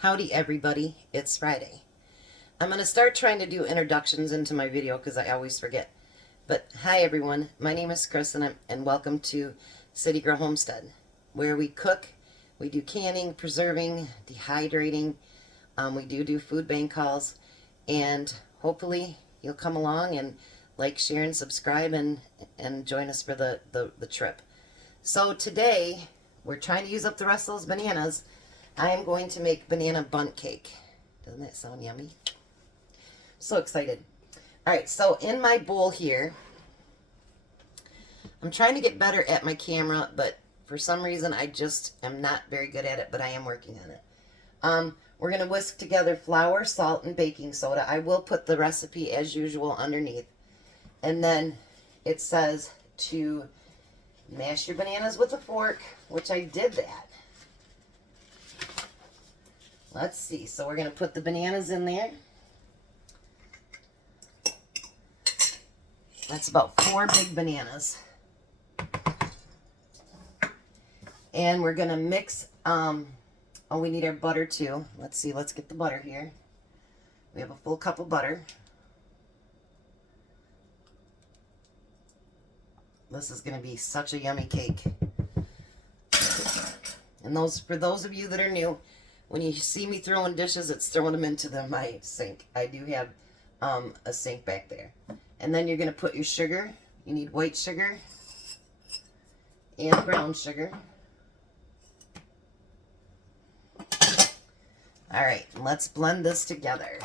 Howdy everybody, it's Friday. I'm going to start trying to do introductions into my video because I always forget. But hi everyone, my name is Chris and welcome to City Girl Homestead, where we cook, we do canning, preserving, dehydrating, we do food bank hauls, and hopefully you'll come along and like, share, and subscribe and join us for the trip. So today, we're trying to use up the rest of those bananas. I am going to make banana bundt cake. Doesn't that sound yummy? So excited. Alright, so in my bowl here, I'm trying to get better at my camera, but for some reason I just am not very good at it, but I am working on it. We're going to whisk together flour, salt, and baking soda. I will put the recipe as usual underneath. And then it says to mash your bananas with a fork, which I did that. Let's see. So we're going to put the bananas in there. That's about 4 big bananas. And we're going to mix, we need our butter too. Let's see. Let's get the butter here. We have a full cup of butter. This is going to be such a yummy cake. And for those of you that are new, when you see me throwing dishes, it's throwing them into my sink. I do have a sink back there. And then you're going to put your sugar. You need white sugar and brown sugar. All right, let's blend this together.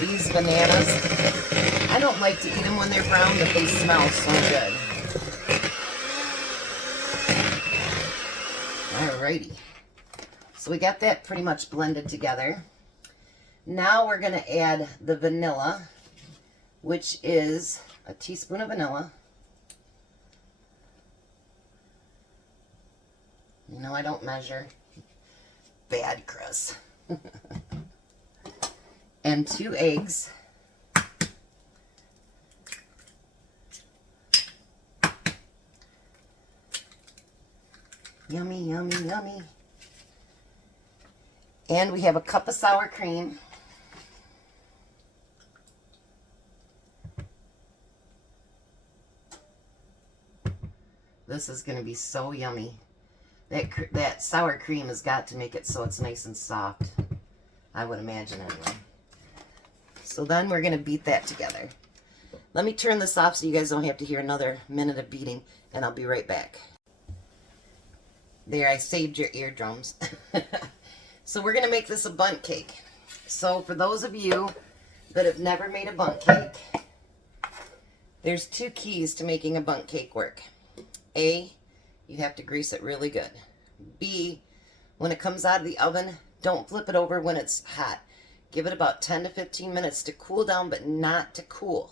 These bananas, I don't like to eat them when they're brown, but they smell so good. Alrighty. So we got that pretty much blended together. Now we're going to add the vanilla, which is a teaspoon of vanilla. You know I don't measure. Bad, Chris. And 2 eggs. Yummy, yummy, yummy. And we have a cup of sour cream. This is going to be so yummy. That sour cream has got to make it so it's nice and soft. I would imagine anyway. So then we're going to beat that together. Let me turn this off so you guys don't have to hear another minute of beating, and I'll be right back. There, I saved your eardrums. So we're going to make this a bundt cake. So for those of you that have never made a bundt cake, there's 2 keys to making a bundt cake work. A, you have to grease it really good. B, when it comes out of the oven, don't flip it over when it's hot. Give it about 10 to 15 minutes to cool down, but not to cool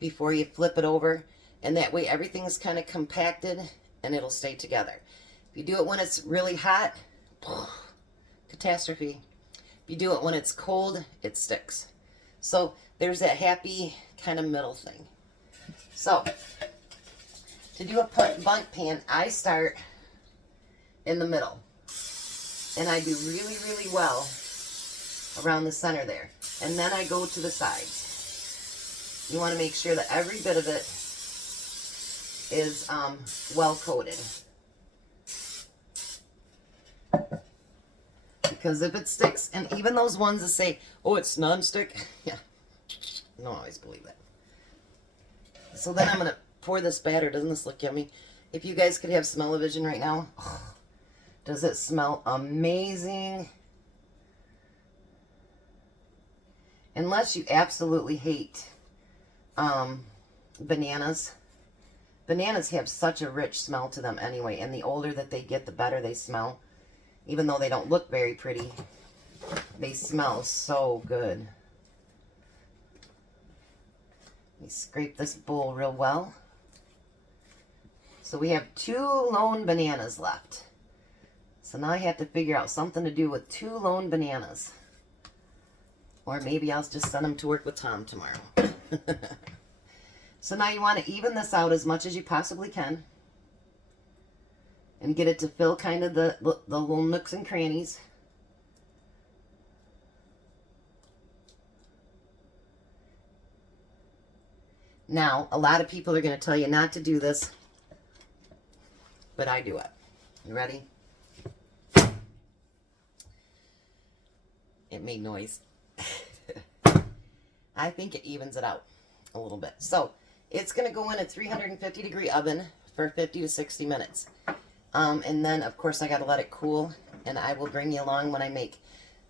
before you flip it over. And that way everything's kind of compacted and it'll stay together. If you do it when it's really hot, catastrophe. If you do it when it's cold, it sticks. So there's that happy kind of middle thing. So to do a bundt pan, I start in the middle. And I do really, really well around the center there. And then I go to the sides. You want to make sure that every bit of it is well coated. Because if it sticks, and even those ones that say, oh, it's nonstick, yeah, I don't always believe that. So then I'm going to pour this batter. Doesn't this look yummy? If you guys could have smell-o-vision right now, oh, does it smell amazing? unless you absolutely hate bananas. Bananas have such a rich smell to them anyway, and the older that they get, the better they smell. Even though they don't look very pretty, they smell so good. Let me scrape this bowl real well. So we have 2 lone bananas left. So now I have to figure out something to do with 2 lone bananas. Or maybe I'll just send them to work with Tom tomorrow. So now you want to even this out as much as you possibly can. And get it to fill kind of the little nooks and crannies. Now, a lot of people are going to tell you not to do this, but I do it. You ready? It made noise. I think it evens it out a little bit. So, it's going to go in a 350-degree oven for 50 to 60 minutes. And then, of course, I got to let it cool, and I will bring you along when I make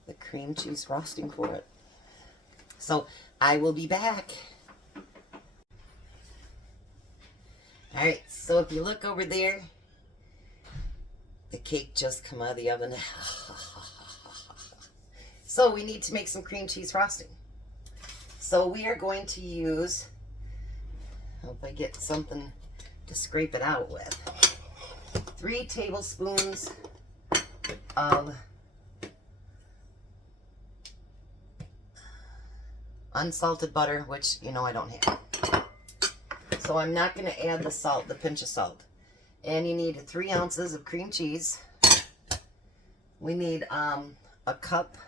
the cream cheese frosting for it. So, I will be back. Alright, so if you look over there, the cake just come out of the oven. So, we need to make some cream cheese frosting. So, we are going to use, I hope I get something to scrape it out with, 3 tablespoons of unsalted butter, which, you know, I don't have. So I'm not going to add the salt, the pinch of salt. And you need 3 ounces of cream cheese. We need a cup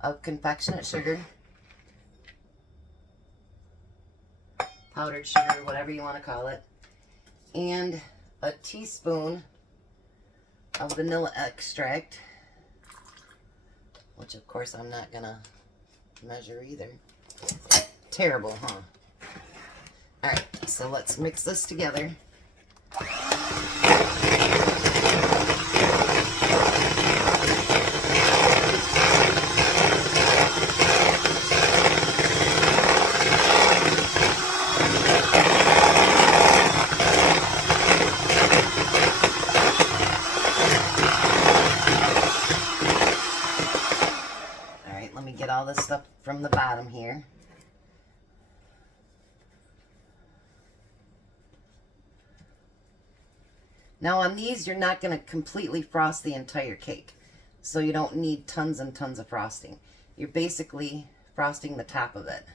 of confectionate sugar, powdered sugar, whatever you want to call it, and a teaspoon of vanilla extract, which of course I'm not gonna measure either. Terrible, huh? Alright, so let's mix this together. Get all this stuff from the bottom here. Now on these, you're not going to completely frost the entire cake, so you don't need tons and tons of frosting. You're basically frosting the top of it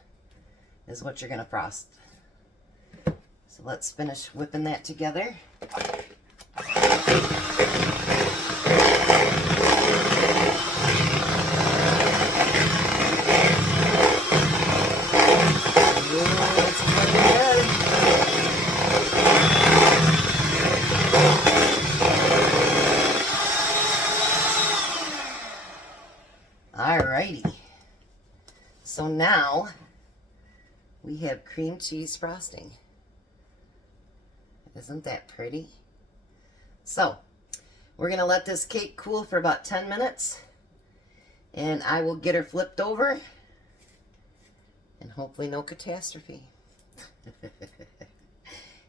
is what you're going to frost. So let's finish whipping that together. Alrighty, so now we have cream cheese frosting. Isn't that pretty? So we're going to let this cake cool for about 10 minutes, and I will get her flipped over, and hopefully no catastrophe.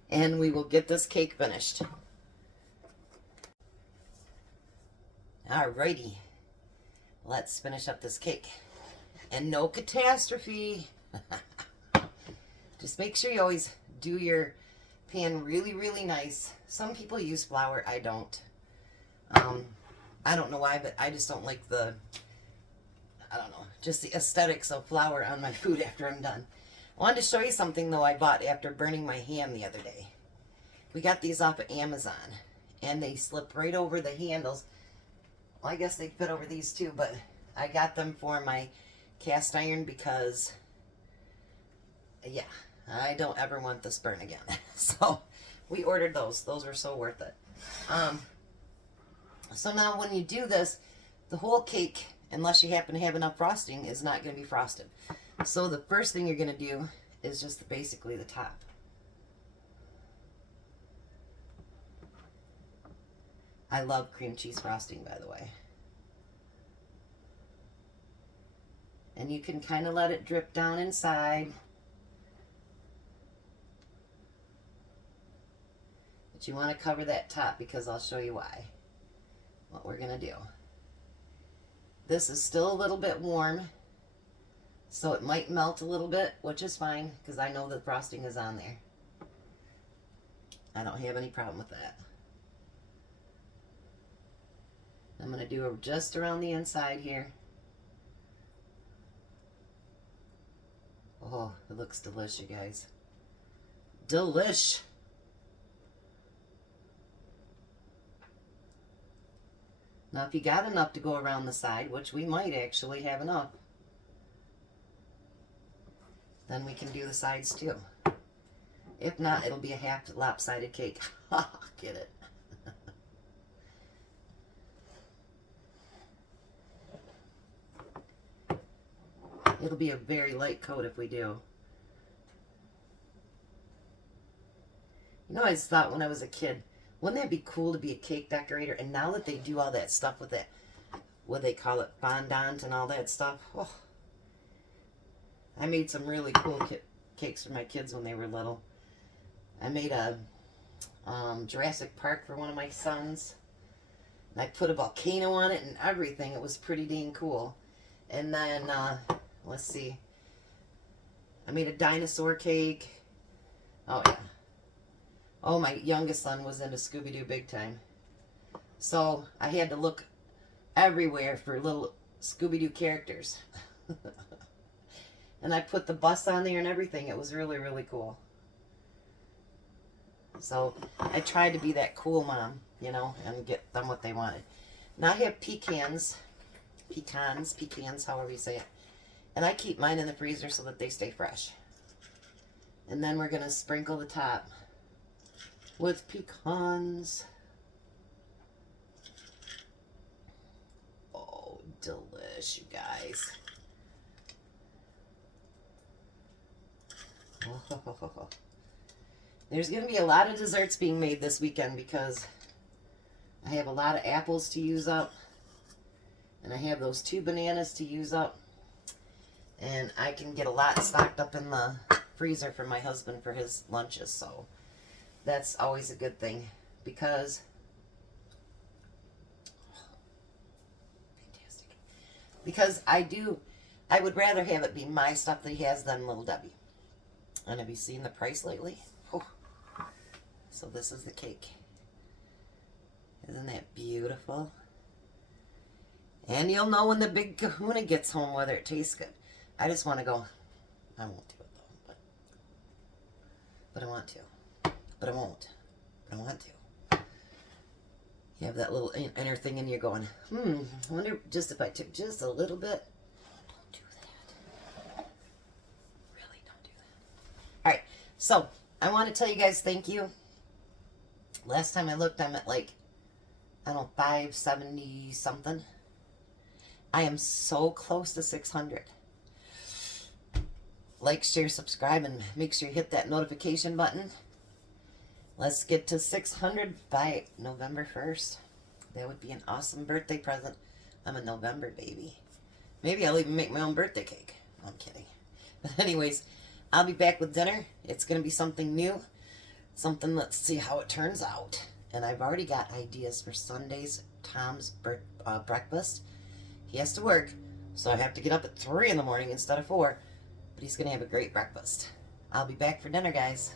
And we will get this cake finished. Alrighty. Let's finish up this cake. And no catastrophe. Just make sure you always do your pan really, really nice. Some people use flour. I don't. I don't know why, but I just don't like the, I don't know, just the aesthetics of flour on my food after I'm done. I wanted to show you something, though, I bought after burning my hand the other day. We got these off of Amazon, and they slip right over the handles. Well, I guess they fit over these too, but I got them for my cast iron because, yeah, I don't ever want this burn again. So we ordered those. Those were so worth it. So now when you do this, the whole cake, unless you happen to have enough frosting, is not going to be frosted. So the first thing you're going to do is just basically the top. I love cream cheese frosting, by the way. And you can kind of let it drip down inside. But you want to cover that top because I'll show you why. What we're going to do. This is still a little bit warm, so it might melt a little bit, which is fine because I know the frosting is on there. I don't have any problem with that. I'm going to do just around the inside here. Oh, it looks delish, you guys. Delish. Now, if you got enough to go around the side, which we might actually have enough, then we can do the sides too. If not, it'll be a half lopsided cake. Get it? It'll be a very light coat if we do. You know, I just thought when I was a kid, wouldn't that be cool to be a cake decorator? And now that they do all that stuff with that, what they call it, fondant and all that stuff. Oh, I made some really cool cakes for my kids when they were little. I made a Jurassic Park for one of my sons. And I put a volcano on it and everything. It was pretty dang cool. And then, let's see. I made a dinosaur cake. Oh, yeah. Oh, my youngest son was into Scooby-Doo big time. So I had to look everywhere for little Scooby-Doo characters. And I put the bus on there and everything. It was really, really cool. So I tried to be that cool mom, you know, and get them what they wanted. Now I have pecans, however you say it. And I keep mine in the freezer so that they stay fresh. And then we're going to sprinkle the top with pecans. Oh, delish, you guys. Oh. There's going to be a lot of desserts being made this weekend because I have a lot of apples to use up. And I have those 2 bananas to use up. And I can get a lot stocked up in the freezer for my husband for his lunches. So that's always a good thing because fantastic. Because I would rather have it be my stuff that he has than Little Debbie. And have you seen the price lately? Oh. So this is the cake. Isn't that beautiful? And you'll know when the big kahuna gets home whether it tastes good. I just want to go. I won't do it though, but I want to. But I won't. But I want to. You have that little inner thing in you going, I wonder just if I took just a little bit. Don't do that. Really don't do that. Alright, so I want to tell you guys thank you. Last time I looked, I'm at like, I don't know, 570 something. I am so close to 600. Like, share, subscribe, and make sure you hit that notification button. Let's get to 600 by November 1st. That would be an awesome birthday present. I'm a November baby. Maybe I'll even make my own birthday cake. No, I'm kidding. But anyways, I'll be back with dinner. It's going to be something new. Something, let's see how it turns out. And I've already got ideas for Sunday's Tom's breakfast. He has to work, so I have to get up at 3 in the morning instead of 4. But he's going to have a great breakfast. I'll be back for dinner, guys.